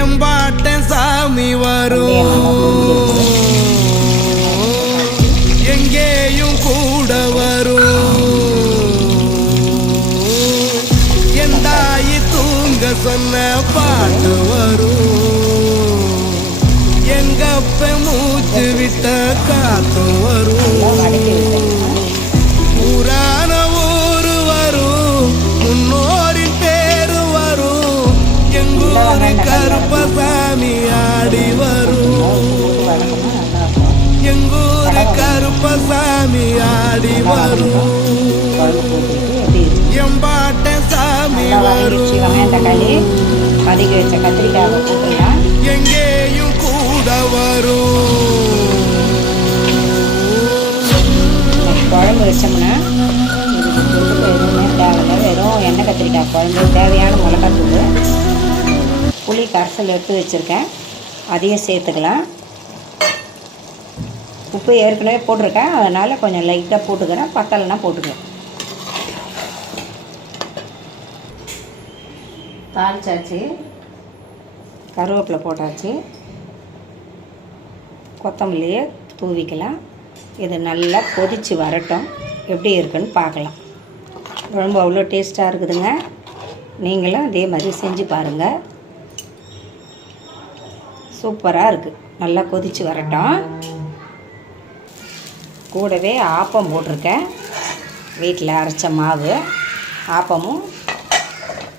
எம்பாட்டன் சாமி வரும், எங்கேயும் கூட வரும். என் தாயி தூங்க சொன்ன பாட்டு வரும், எங்கப்ப மூச்சு விட்ட காத்து வரும். ஊரான ஊரு வரும், முன்னோரின் பேரு வரும். எங்கூரு கருப்பசாமி ஆடி வரும், எங்கூரு கருப்பசாமி ஆடி வரும். எம்பாட்ட சாமி வரும், பதுக்கி வச்ச கத்திரிக்காவை போட்டுலாம் எங்கேயும் கூட வரும். குழம்பு வச்சோம்னா இதுக்கு தொட்டுக்கு எதுவுமே தேவையில்லை, வெறும் எண்ணெய் கத்திரிக்காய் குழம்பு. தேவையான மிளகாத்தூள், புளி கரைசல் எடுத்து வச்சுருக்கேன், அதையும் சேர்த்துக்கலாம். உப்பு ஏற்கனவே போட்டிருக்கேன், அதனால் கொஞ்சம் லைட்டாக போட்டுக்கிறேன், பத்தலைன்னா போட்டுக்கிறேன். தாளிச்சாச்சு, கருவேப்பிலை போட்டாச்சு, கொத்தமல்லியை தூவிக்கலாம். இது நல்லா கொதித்து வரட்டும், எப்படி இருக்குன்னு பார்க்கலாம். குழம்பு அவ்வளோ டேஸ்ட்டாக இருக்குதுங்க, நீங்களும் அதே மாதிரி செஞ்சு பாருங்கள். சூப்பராக இருக்குது. நல்லா கொதித்து வரட்டும். கூடவே ஆப்பம் போட்டிருக்கேன், வீட்டில் அரைச்ச மாவு ஆப்பமும்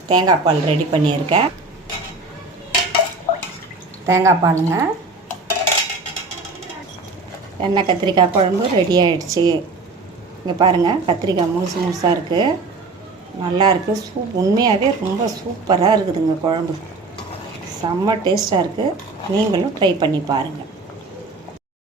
தேங்காய் பால் ரெடி பண்ணியிருக்கேன். தேங்காய் பாலுங்க. எண்ணெய் கத்திரிக்காய் குழம்பு ரெடி ஆகிடுச்சு. இங்கே பாருங்கள், கத்திரிக்காய் முழுசு முழுசாக இருக்குது, நல்லாயிருக்கு. உண்மையாகவே ரொம்ப சூப்பராக இருக்குதுங்க குழம்பு, செம்ம டேஸ்ட்டாக இருக்குது. நீங்களும் ட்ரை பண்ணி பாருங்கள்.